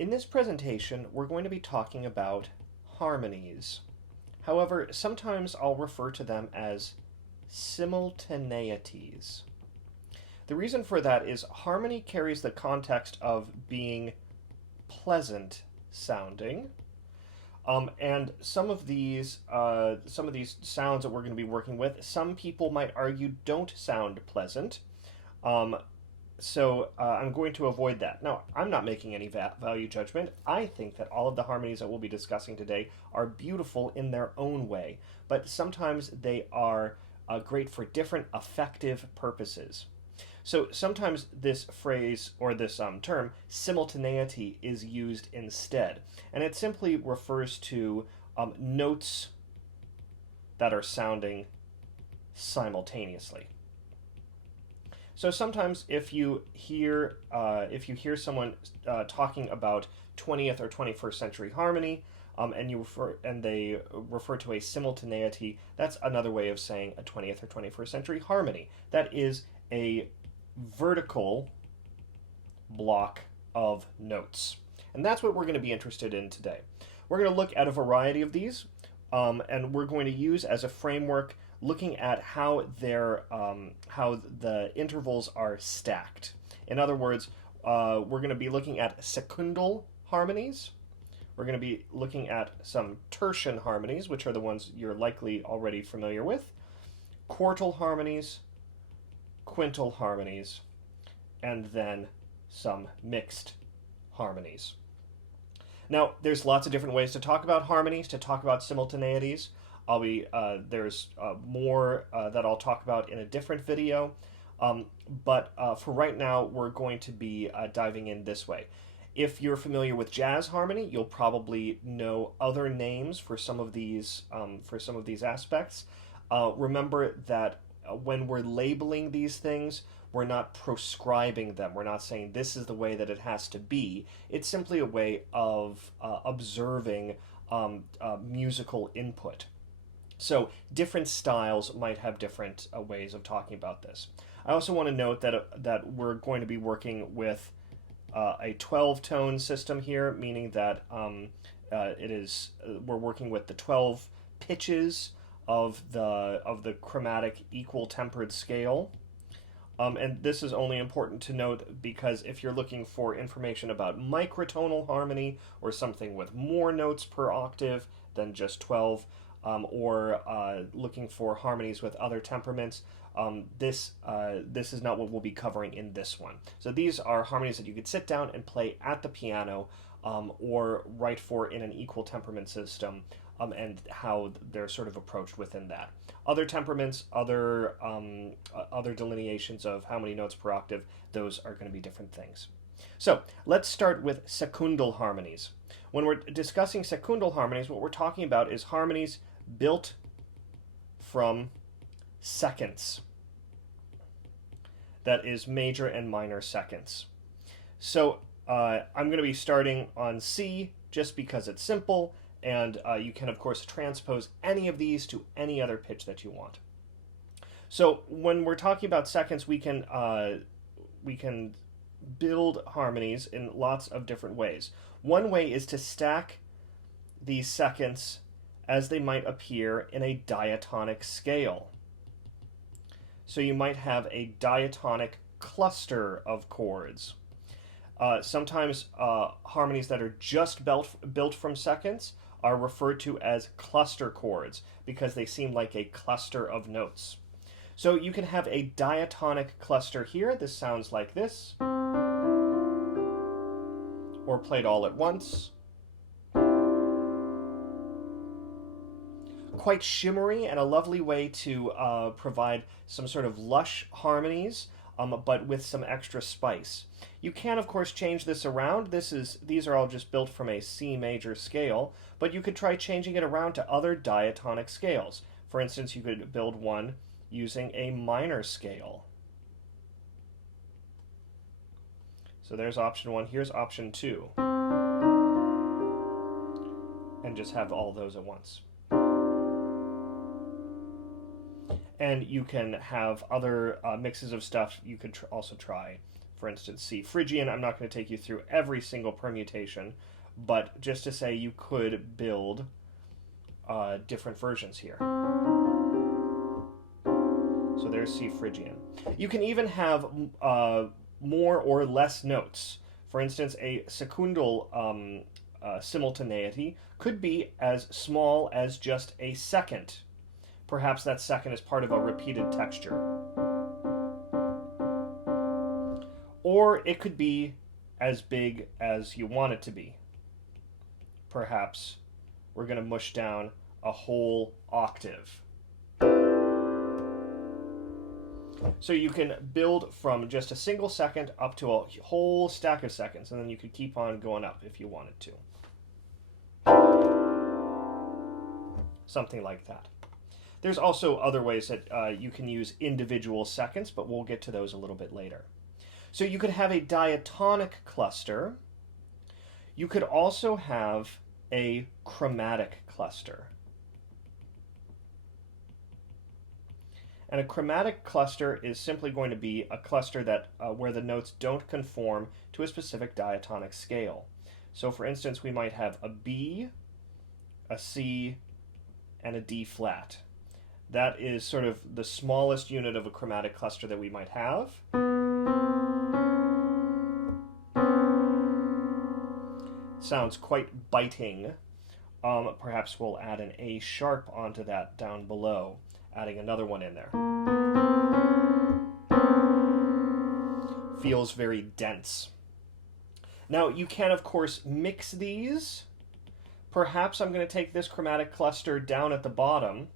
In this presentation, we're going to be talking about harmonies. However, sometimes I'll refer to them as simultaneities. The reason for that is harmony carries the context of being pleasant sounding, and some of these sounds that we're going to be working with, some people might argue don't sound pleasant. So I'm going to avoid that. Now, I'm not making any value judgment. I think that all of the harmonies that we'll be discussing today are beautiful in their own way, but sometimes they are great for different effective purposes. So sometimes this phrase or this term, simultaneity, is used instead, and it simply refers to notes that are sounding simultaneously. So sometimes if you hear someone talking about 20th or 21st century harmony, and they refer to a simultaneity, that's another way of saying a 20th or 21st century harmony. That is a vertical block of notes, and that's what we're going to be interested in today. We're going to look at a variety of these, and we're going to use as a framework looking at how the intervals are stacked. In other words, we're going to be looking at secundal harmonies. We're going to be looking at some tertian harmonies, which are the ones you're likely already familiar with, quartal harmonies, quintal harmonies, and then some mixed harmonies. Now, there's lots of different ways to talk about harmonies, to talk about simultaneities. There's more that I'll talk about in a different video, but for right now, we're going to be diving in this way. If you're familiar with jazz harmony, you'll probably know other names for some of these aspects. Remember that when we're labeling these things, we're not proscribing them. We're not saying this is the way that it has to be. It's simply a way of observing musical input. So different styles might have different ways of talking about this. I also want to note that we're going to be working with a 12-tone system here, meaning that we're working with the 12 pitches of the chromatic equal tempered scale. And this is only important to note because if you're looking for information about microtonal harmony or something with more notes per octave than just 12, or looking for harmonies with other temperaments, this is not what we'll be covering in this one. So these are harmonies that you could sit down and play at the piano, or write for in an equal temperament system, and how they're sort of approached within that. Other temperaments, other delineations of how many notes per octave, those are going to be different things. So let's start with secundal harmonies. When we're discussing secundal harmonies, what we're talking about is harmonies built from seconds. That is major and minor seconds. So I'm going to be starting on C just because it's simple, and you can of course transpose any of these to any other pitch that you want. So when we're talking about seconds, we can build harmonies in lots of different ways. One way is to stack these seconds as they might appear in a diatonic scale. So you might have a diatonic cluster of chords. Sometimes harmonies that are just built from seconds are referred to as cluster chords because they seem like a cluster of notes. So you can have a diatonic cluster here. This sounds like this, or played all at once. Quite shimmery and a lovely way to provide some sort of lush harmonies, but with some extra spice. You can, of course, change this around. These are all just built from a C major scale, but you could try changing it around to other diatonic scales. For instance, you could build one using a minor scale. So there's option 1. Here's option 2. And just have all those at once. And you can have other mixes of stuff you could also try for instance, C Phrygian. I'm not going to take you through every single permutation, but just to say you could build different versions here. So there's C Phrygian. You can even have more or less notes. For instance, a secundal simultaneity could be as small as just a second. Perhaps that second is part of a repeated texture. Or it could be as big as you want it to be. Perhaps we're going to mush down a whole octave. So you can build from just a single second up to a whole stack of seconds, and then you could keep on going up if you wanted to. Something like that. There's also other ways that you can use individual seconds, but we'll get to those a little bit later. So you could have a diatonic cluster. You could also have a chromatic cluster. And a chromatic cluster is simply going to be a cluster that where the notes don't conform to a specific diatonic scale. So for instance, we might have a B, a C, and a D flat. That is sort of the smallest unit of a chromatic cluster that we might have. Sounds quite biting. Perhaps we'll add an A sharp onto that down below, adding another one in there. Feels very dense. Now you can of course mix these. Perhaps I'm going to take this chromatic cluster down at the bottom.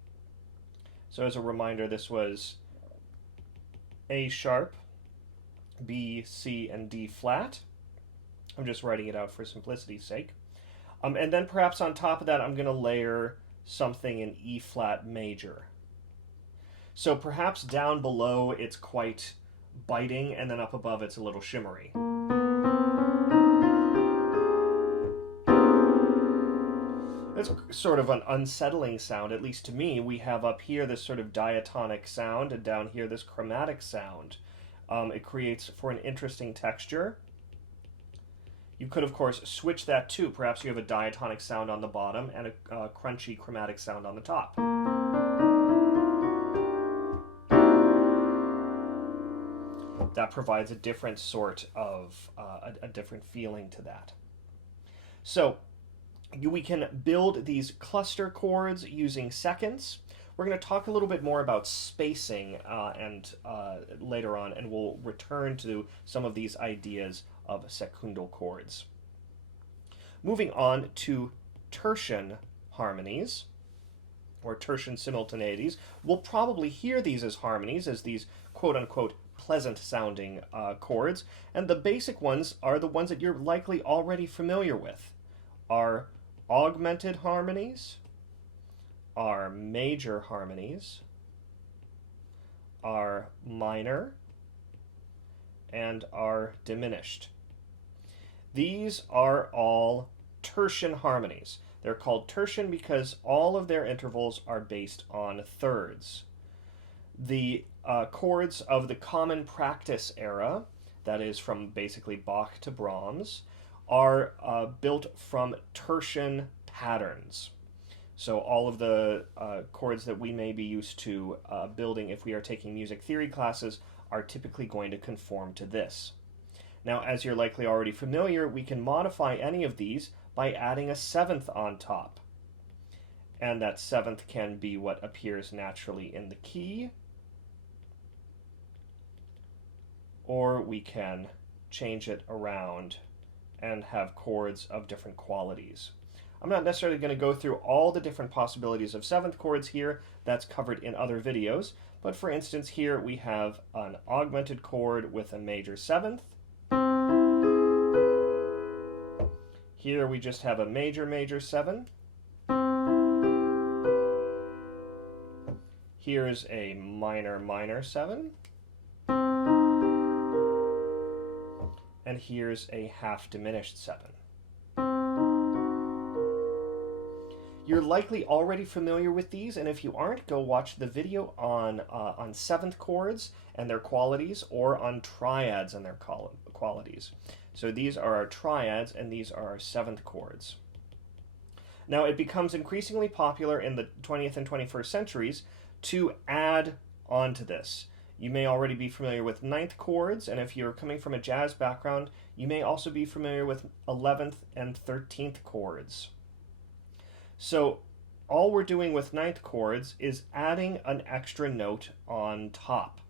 So as a reminder, this was A sharp, B, C, and D flat. I'm just writing it out for simplicity's sake. And then perhaps on top of that, I'm going to layer something in E flat major. So perhaps down below it's quite biting, and then up above it's a little shimmery. It's sort of an unsettling sound, at least to me. We have up here this sort of diatonic sound, and down here this chromatic sound. It creates for an interesting texture. You could, of course, switch that too. Perhaps you have a diatonic sound on the bottom and a crunchy chromatic sound on the top. That provides a different sort of, a different feeling to that. So, we can build these cluster chords using seconds. We're going to talk a little bit more about spacing later on, and we'll return to some of these ideas of secundal chords. Moving on to tertian harmonies, or tertian simultaneities. We'll probably hear these as harmonies, as these quote-unquote pleasant-sounding chords, and the basic ones are the ones that you're likely already familiar with. Our augmented harmonies, our major harmonies, our minor, and our diminished. These are all tertian harmonies. They're called tertian because all of their intervals are based on thirds. The chords of the common practice era, that is from basically Bach to Brahms, are built from tertian patterns. So all of the chords that we may be used to building if we are taking music theory classes are typically going to conform to this. Now, as you're likely already familiar, we can modify any of these by adding a seventh on top. And that seventh can be what appears naturally in the key, or we can change it around and have chords of different qualities. I'm not necessarily going to go through all the different possibilities of seventh chords here. That's covered in other videos. But for instance, here we have an augmented chord with a major seventh. Here we just have a major seven. Here's a minor seven. And here's a half diminished seven. You're likely already familiar with these, and if you aren't, go watch the video on seventh chords and their qualities, or on triads and their qualities. So these are our triads, and these are our seventh chords. Now, it becomes increasingly popular in the 20th and 21st centuries to add on to this. You may already be familiar with ninth chords, and if you're coming from a jazz background, you may also be familiar with 11th and 13th chords. So all we're doing with ninth chords is adding an extra note on top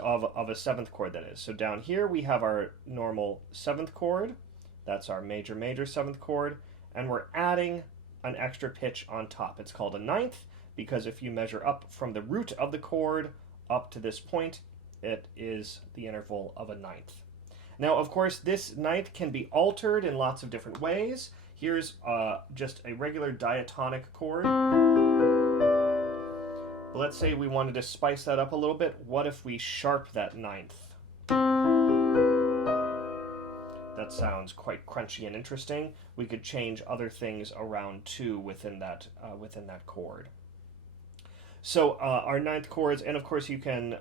of a seventh chord, that is. So down here we have our normal seventh chord, that's our major seventh chord, and we're adding an extra pitch on top. It's called a ninth because if you measure up from the root of the chord up to this point, it is the interval of a ninth. Now, of course, this ninth can be altered in lots of different ways. Here's just a regular diatonic chord. But let's say we wanted to spice that up a little bit. What if we sharp that ninth? That sounds quite crunchy and interesting. We could change other things around too within that chord. So our ninth chords, and of course you can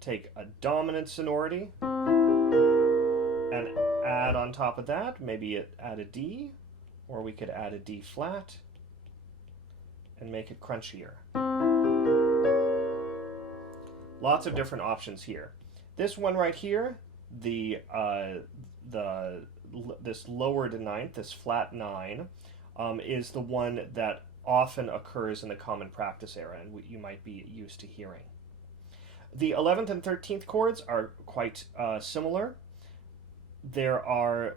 take a dominant sonority and add on top of that, maybe add a D, or we could add a D flat and make it crunchier. Lots of different options here. This one right here, this lowered ninth, this flat 9, is the one that often occurs in the common practice era, and you might be used to hearing. The 11th and 13th chords are quite similar. There are,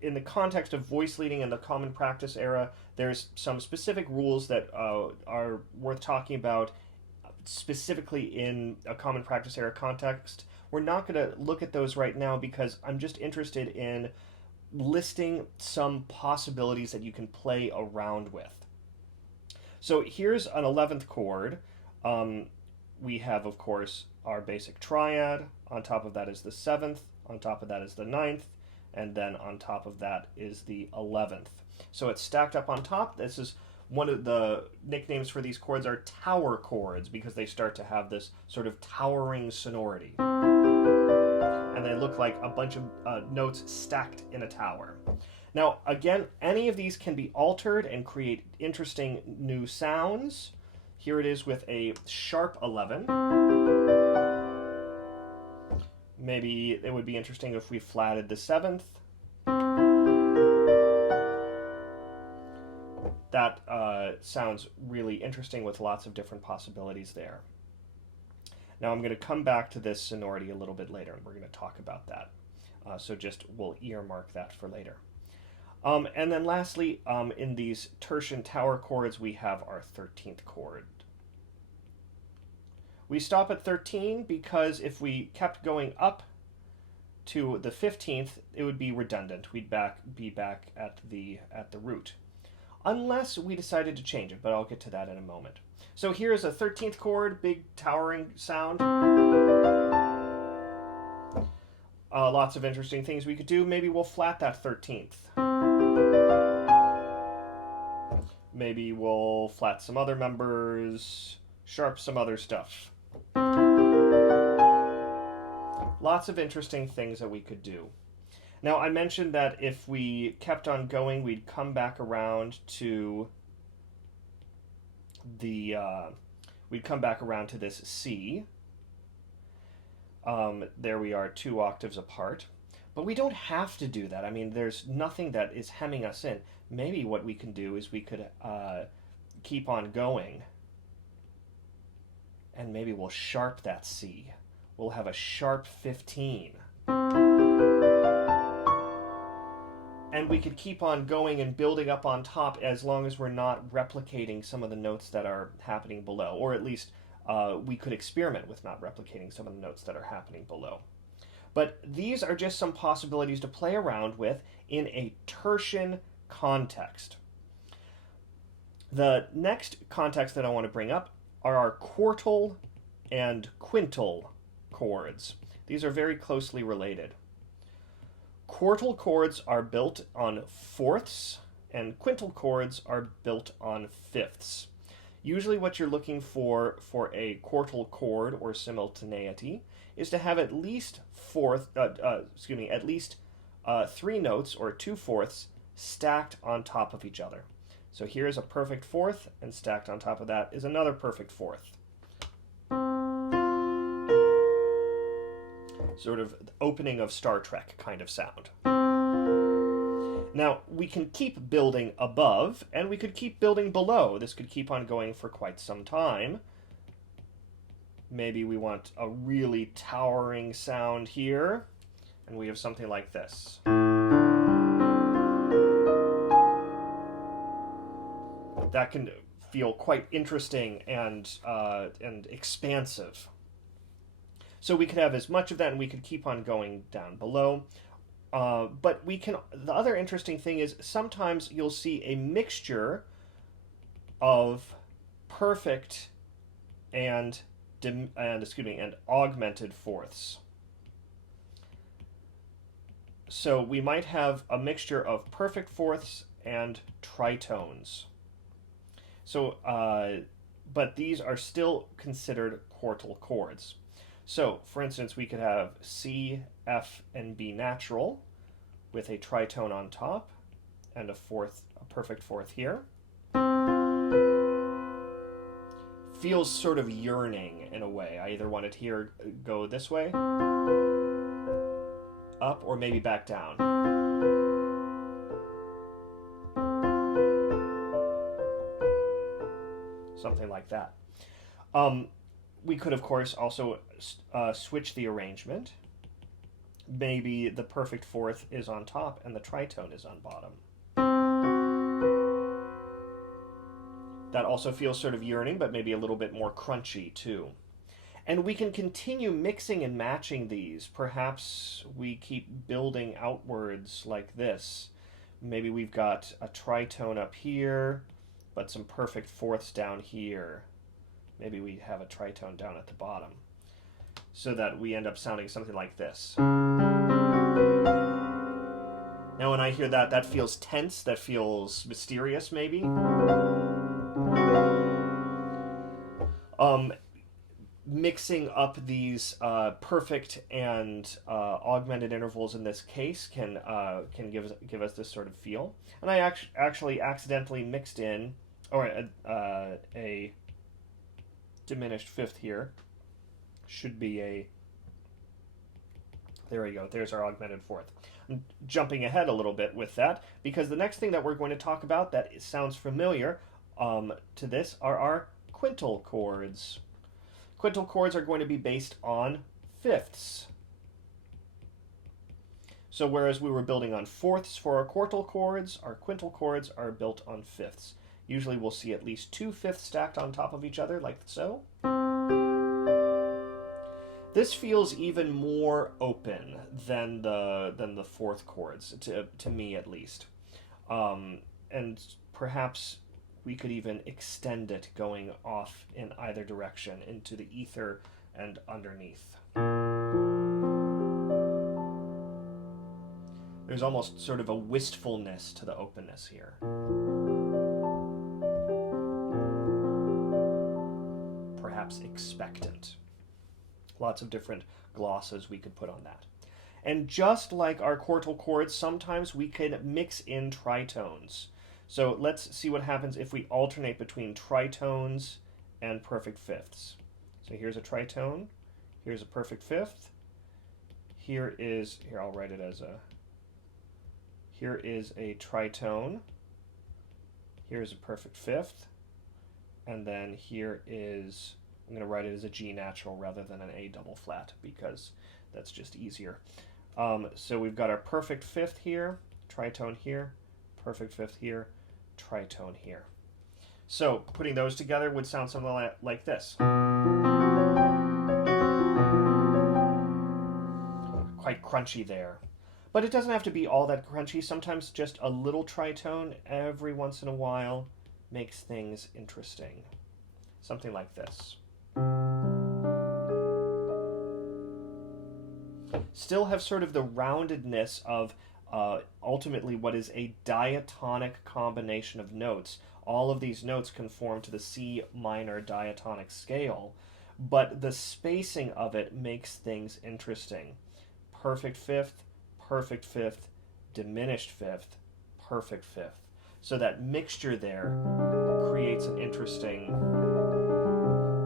in the context of voice leading in the common practice era, there's some specific rules that are worth talking about specifically in a common practice era context. We're not going to look at those right now because I'm just interested in listing some possibilities that you can play around with. So here's an 11th chord. We have, of course, our basic triad. On top of that is the 7th. On top of that is the 9th. And then on top of that is the 11th. So it's stacked up on top. This is one of the nicknames for these chords are tower chords because they start to have this sort of towering sonority. And they look like a bunch of notes stacked in a tower. Now, again, any of these can be altered and create interesting new sounds. Here it is with a sharp 11. Maybe it would be interesting if we flatted the 7th. That sounds really interesting with lots of different possibilities there. Now I'm going to come back to this sonority a little bit later, and we're going to talk about that. So we'll earmark that for later. And then lastly, in these tertian tower chords, we have our 13th chord. We stop at 13 because if we kept going up to the 15th, it would be redundant. We'd be back at the root. Unless we decided to change it, but I'll get to that in a moment. So here's a 13th chord, big towering sound. Lots of interesting things we could do. Maybe we'll flat that 13th. Maybe we'll flat some other members, sharp some other stuff. Lots of interesting things that we could do. Now, I mentioned that if we kept on going, we'd come back around to this C. There we are, 2 octaves apart. But we don't have to do that. I mean, there's nothing that is hemming us in. Maybe what we can do is we could keep on going, and maybe we'll sharp that C. We'll have a sharp 15. And we could keep on going and building up on top as long as we're not replicating some of the notes that are happening below. Or at least we could experiment with not replicating some of the notes that are happening below. But these are just some possibilities to play around with in a tertian context. The next context that I want to bring up are our quartal and quintal chords. These are very closely related. Quartal chords are built on fourths and quintal chords are built on fifths. Usually what you're looking for a quartal chord or simultaneity is to have at least three notes or 2/4 stacked on top of each other. So here's a perfect fourth, and stacked on top of that is another perfect fourth. Sort of opening of Star Trek kind of sound. Now, we can keep building above, and we could keep building below. This could keep on going for quite some time. Maybe we want a really towering sound here, and we have something like this. That can feel quite interesting and expansive. So we could have as much of that, and we could keep on going down below. But we can. The other interesting thing is sometimes you'll see a mixture of perfect and augmented fourths. So we might have a mixture of perfect fourths and tritones. So, but these are still considered quartal chords. So, for instance, we could have C, F, and B natural with a tritone on top and a perfect fourth here. Feels sort of yearning in a way. I either want it here go this way, up, or maybe back down. Something like that. We could, of course, also switch the arrangement. Maybe the perfect fourth is on top and the tritone is on bottom. That also feels sort of yearning, but maybe a little bit more crunchy, too. And we can continue mixing and matching these. Perhaps we keep building outwards like this. Maybe we've got a tritone up here, but some perfect fourths down here. Maybe we have a tritone down at the bottom, so that we end up sounding something like this. Now when I hear that, that feels tense, that feels mysterious maybe. Mixing up these perfect and augmented intervals in this case can give us this sort of feel. And I actually accidentally mixed in, or a diminished fifth here. Should be a, there we go, there's our augmented fourth. I'm jumping ahead a little bit with that, because the next thing that we're going to talk about that sounds familiar to this are our quintal chords. Quintal chords are going to be based on fifths. So whereas we were building on fourths for our quartal chords, our quintal chords are built on fifths. Usually we'll see at least 2/5 stacked on top of each other, like so. This feels even more open than the fourth chords, to me at least. And perhaps we could even extend it going off in either direction into the ether and underneath. There's almost sort of a wistfulness to the openness here. Perhaps expectant. Lots of different glosses we could put on that. And just like our quartal chords, sometimes we can mix in tritones. So let's see what happens if we alternate between tritones and perfect fifths. So here's a tritone, here's a perfect fifth, here I'll write it as here is a tritone, here's a perfect fifth, and then here is, I'm going to write it as a G natural rather than an A double flat, because that's just easier. So we've got our perfect fifth here, tritone here, perfect fifth here, tritone here. So putting those together would sound something like this. Quite crunchy there. But it doesn't have to be all that crunchy. Sometimes just a little tritone every once in a while makes things interesting. Something like this. Still have sort of the roundedness of ultimately what is a diatonic combination of notes. All of these notes conform to the C minor diatonic scale, but the spacing of it makes things interesting. Perfect fifth, diminished fifth, perfect fifth. So that mixture there creates an interesting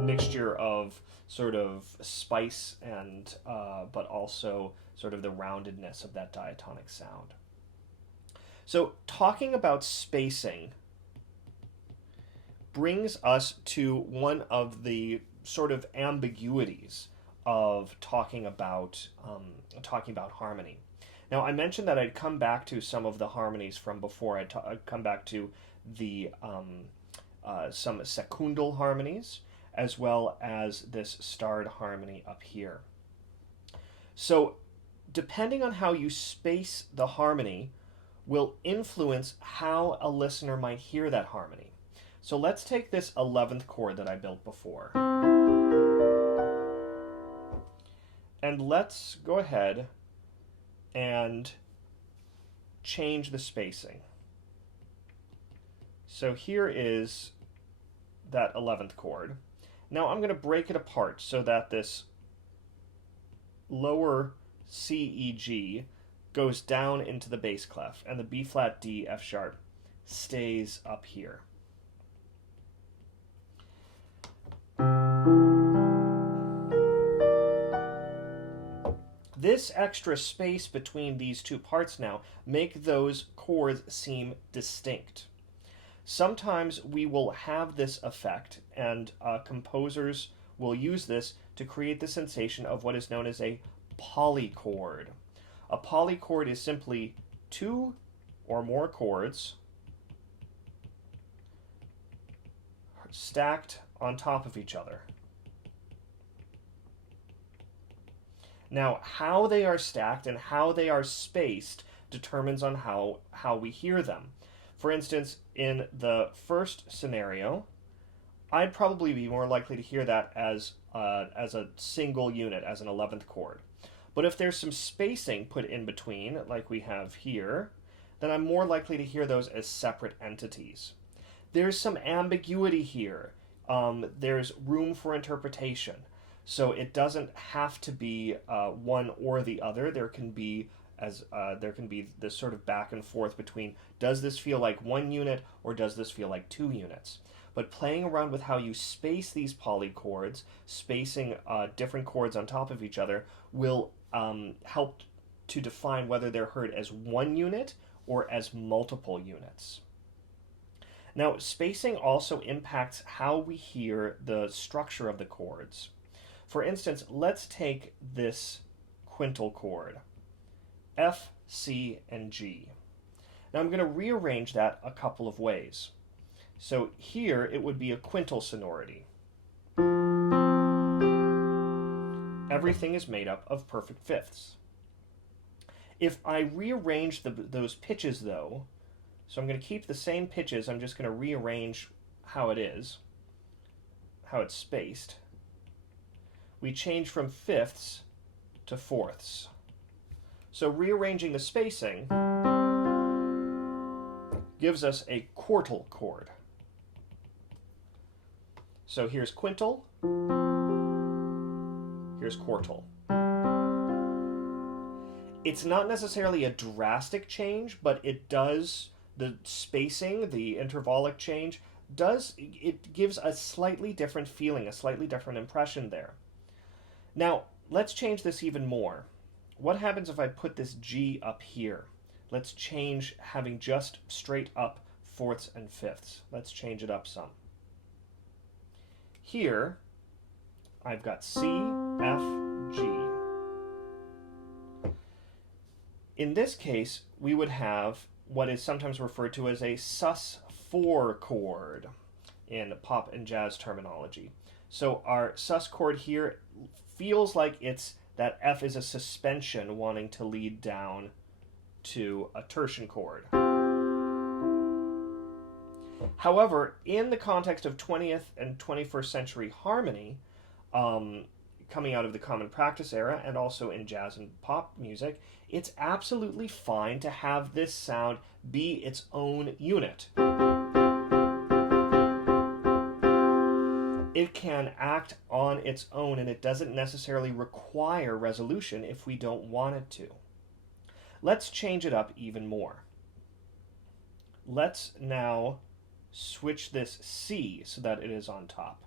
mixture of sort of spice and but also sort of the roundedness of that diatonic sound. So talking about spacing brings us to one of the sort of ambiguities of talking about harmony. Now, I mentioned that I'd come back to some of the harmonies from before. I'd come back to the some secundal harmonies, as well as this starred harmony up here. So, depending on how you space the harmony, will influence how a listener might hear that harmony. So let's take this 11th chord that I built before. And let's go ahead and change the spacing. So here is that 11th chord. Now I'm going to break it apart so that this lower C, E, G goes down into the bass clef, and the B flat, D, F sharp stays up here. This extra space between these two parts now make those chords seem distinct. Sometimes we will have this effect, and composers will use this to create the sensation of what is known as a polychord. A polychord is simply two or more chords stacked on top of each other. Now, how they are stacked and how they are spaced determines on how we hear them. For instance, in the first scenario, I'd probably be more likely to hear that as a single unit, as an 11th chord. But if there's some spacing put in between, like we have here, then I'm more likely to hear those as separate entities. There's some ambiguity here. There's room for interpretation. So it doesn't have to be one or the other. There can be this sort of back and forth between, does this feel like one unit or does this feel like two units? But playing around with how you space these polychords, spacing different chords on top of each other, will help to define whether they're heard as one unit or as multiple units. Now, spacing also impacts how we hear the structure of the chords. For instance, let's take this quintal chord, F, C, and G. Now I'm going to rearrange that a couple of ways. So here it would be a quintal sonority. Everything is made up of perfect fifths. If I rearrange those pitches though, so I'm going to keep the same pitches, I'm just going to rearrange how it is, how it's spaced. We change from fifths to fourths. So rearranging the spacing gives us a quartal chord. So here's quintal, here's quartal. It's not necessarily a drastic change, but it does, the spacing, the intervallic change, it gives a slightly different feeling, a slightly different impression there. Now, let's change this even more. What happens if I put this G up here? Let's change having just straight up fourths and fifths. Let's change it up some. Here, I've got C, F, G. In this case, we would have what is sometimes referred to as a sus4 chord in pop and jazz terminology. So our sus chord here feels like it's that F is a suspension wanting to lead down to a tertian chord. However, in the context of 20th and 21st century harmony, coming out of the common practice era and also in jazz and pop music, it's absolutely fine to have this sound be its own unit. It can act on its own, and it doesn't necessarily require resolution if we don't want it to. Let's change it up even more. Let's now switch this C so that it is on top.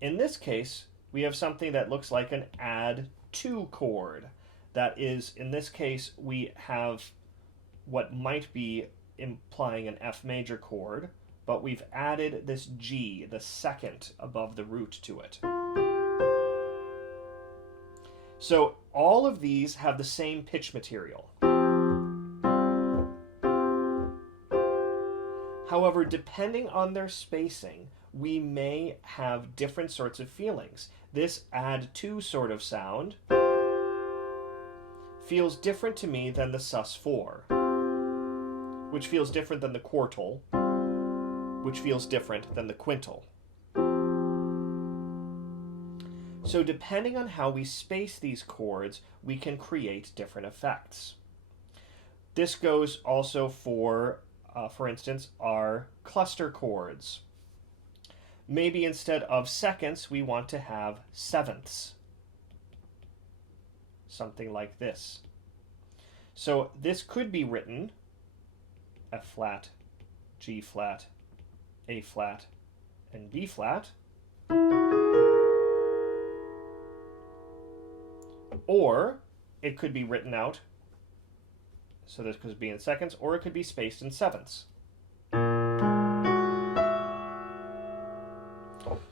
In this case, we have something that looks like an add to chord. That is, in this case, we have what might be implying an F major chord, but we've added this G, the second above the root, to it. So all of these have the same pitch material. However, depending on their spacing, we may have different sorts of feelings. This add to sort of sound feels different to me than the sus4, which feels different than the quartal, which feels different than the quintal. So depending on how we space these chords, we can create different effects. This goes also for instance, our cluster chords. Maybe instead of seconds, we want to have sevenths. Something like this. So this could be written F flat, G flat, A flat, and B flat. Or it could be written out, so this could be in seconds, or it could be spaced in sevenths.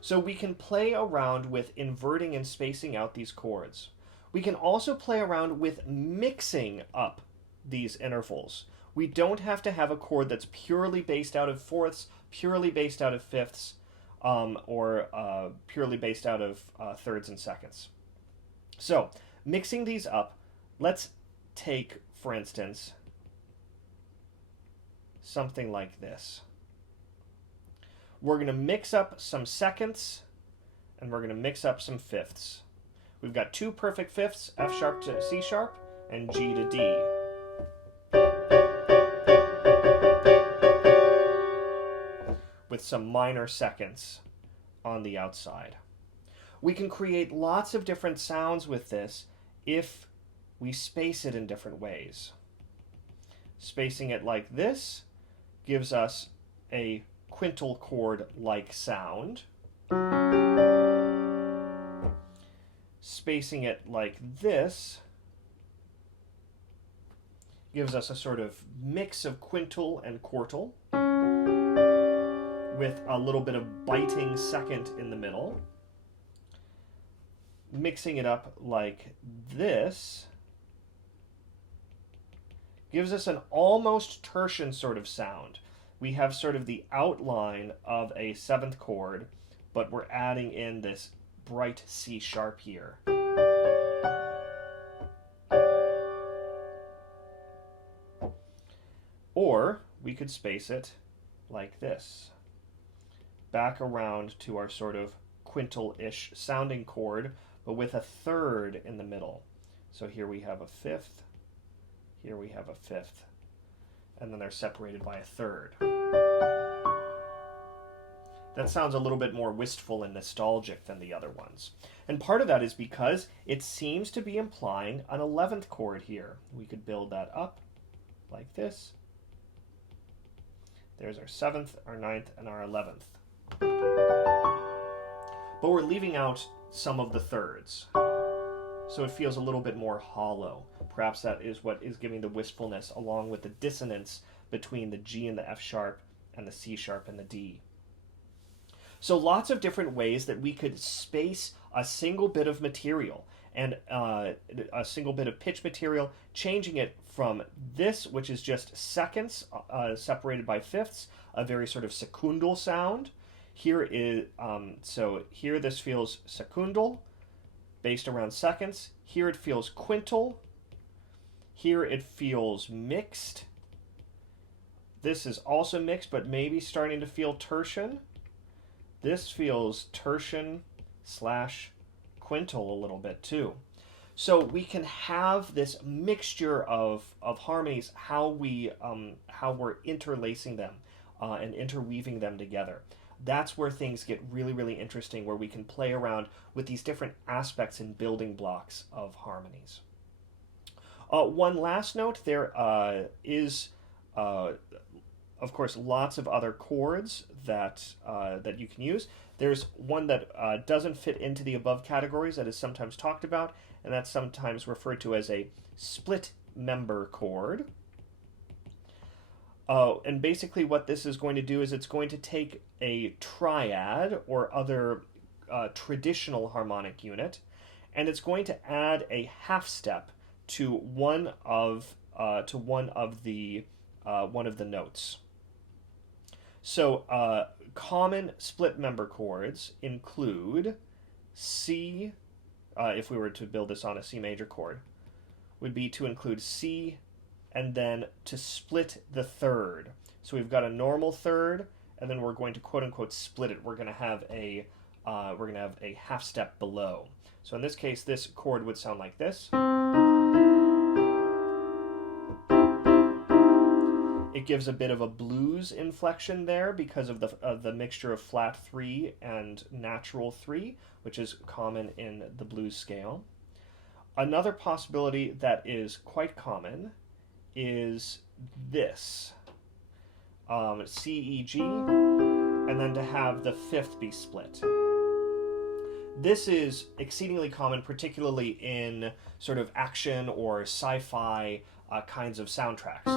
So we can play around with inverting and spacing out these chords. We can also play around with mixing up these intervals. We don't have to have a chord that's purely based out of fourths, purely based out of fifths, or purely based out of thirds and seconds. So, mixing these up, let's take, for instance, something like this. We're going to mix up some seconds, and we're going to mix up some fifths. We've got two perfect fifths, F sharp to C sharp, and G to D. With some minor seconds on the outside. We can create lots of different sounds with this if we space it in different ways. Spacing it like this gives us a quintal chord-like sound. Spacing it like this gives us a sort of mix of quintal and quartal with a little bit of biting second in the middle. Mixing it up like this gives us an almost tertian sort of sound. We have sort of the outline of a seventh chord, but we're adding in this bright C sharp here. Or we could space it like this. Back around to our sort of quintal-ish sounding chord, but with a third in the middle. So here we have a fifth, here we have a fifth, and then they're separated by a third. That sounds a little bit more wistful and nostalgic than the other ones. And part of that is because it seems to be implying an 11th chord here. We could build that up like this. There's our 7th, our 9th, and our 11th. But we're leaving out some of the thirds. So it feels a little bit more hollow. Perhaps that is what is giving the wistfulness, along with the dissonance between the G and the F sharp and the C sharp and the D. So lots of different ways that we could space a single bit of material and a single bit of pitch material, changing it from this, which is just seconds separated by fifths, a very sort of secundal sound. Here is so here this feels secundal, based around seconds. Here it feels quintal. Here it feels mixed. This is also mixed, but maybe starting to feel tertian. This feels tertian slash quintal a little bit too. So we can have this mixture of harmonies, how we're interlacing them and interweaving them together. That's where things get really, really interesting, where we can play around with these different aspects and building blocks of harmonies. One last note, there is, of course, lots of other chords that you can use. There's one that doesn't fit into the above categories that is sometimes talked about, and that's sometimes referred to as a split member chord. And basically what this is going to do is it's going to take a triad or other traditional harmonic unit, and it's going to add a half step to one of the notes. So common split member chords include C. If we were to build this on a C major chord, would be to include C and then to split the third. So we've got a normal third, and then we're going to quote unquote split it. We're going to have a half step below. So in this case, this chord would sound like this. It gives a bit of a blues inflection there because of the mixture of flat 3 and natural 3, which is common in the blues scale. Another possibility that is quite common is this, C, E, G, and then to have the fifth be split. This is exceedingly common, particularly in sort of action or sci-fi kinds of soundtracks.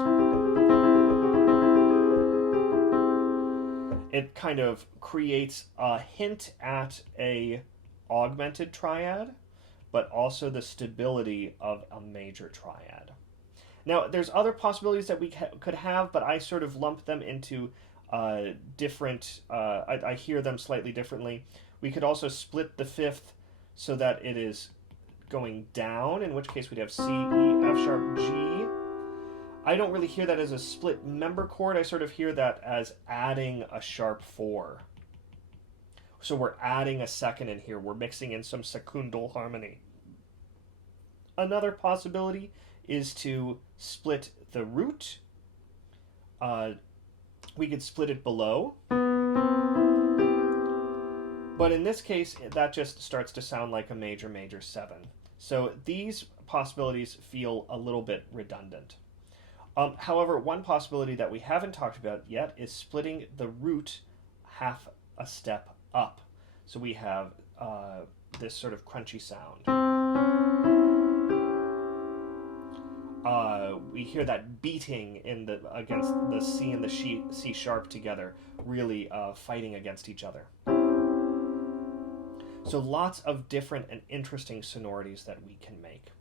It kind of creates a hint at a augmented triad, but also the stability of a major triad. Now, there's other possibilities that we could have, but I sort of lump them into different, I hear them slightly differently. We could also split the fifth so that it is going down, in which case we'd have C, E, F sharp, G. I don't really hear that as a split member chord. I sort of hear that as adding a sharp 4. So we're adding a second in here. We're mixing in some secundal harmony. Another possibility is to split the root. We could split it below. But in this case, that just starts to sound like a major, major 7. So these possibilities feel a little bit redundant. However, one possibility that we haven't talked about yet is splitting the root half a step up. So we have this sort of crunchy sound. We hear that beating against the C and the C sharp together, really fighting against each other. So lots of different and interesting sonorities that we can make.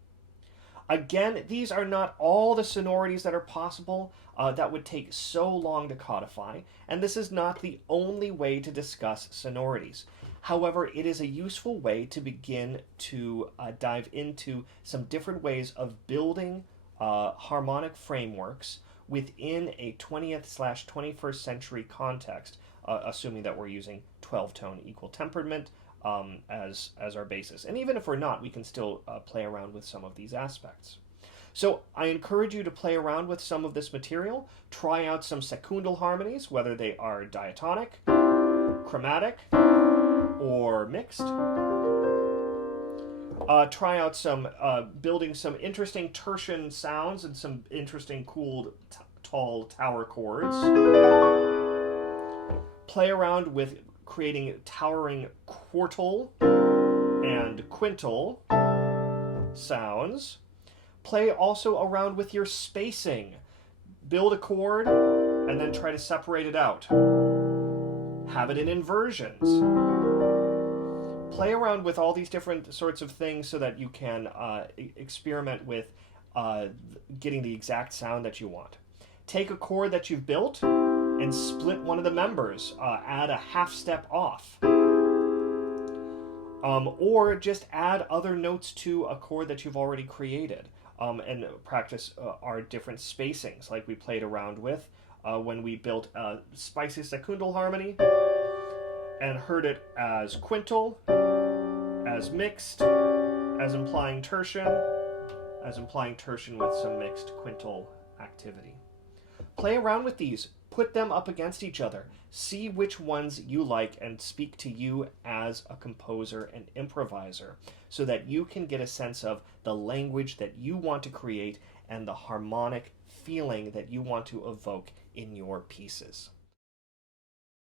Again, these are not all the sonorities that are possible. That would take so long to codify, and this is not the only way to discuss sonorities. However, it is a useful way to begin to dive into some different ways of building harmonic frameworks within a 20th/21st century context, assuming that we're using 12-tone equal temperament as our basis. And even if we're not, we can still play around with some of these aspects. So I encourage you to play around with some of this material. Try out some secundal harmonies, whether they are diatonic, chromatic, or mixed. Try out some building some interesting tertian sounds and some interesting cool tall tower chords. Play around with creating towering quartal and quintal sounds. Play also around with your spacing. Build a chord and then try to separate it out. Have it in inversions. Play around with all these different sorts of things so that you can experiment with getting the exact sound that you want. Take a chord that you've built and split one of the members. Add a half step off. Or just add other notes to a chord that you've already created. And practice our different spacings like we played around with when we built a spicy secundal harmony and heard it as quintal, as mixed, as implying tertian, with some mixed quintal activity. Play around with these. Put them up against each other. See which ones you like and speak to you as a composer and improviser so that you can get a sense of the language that you want to create and the harmonic feeling that you want to evoke in your pieces.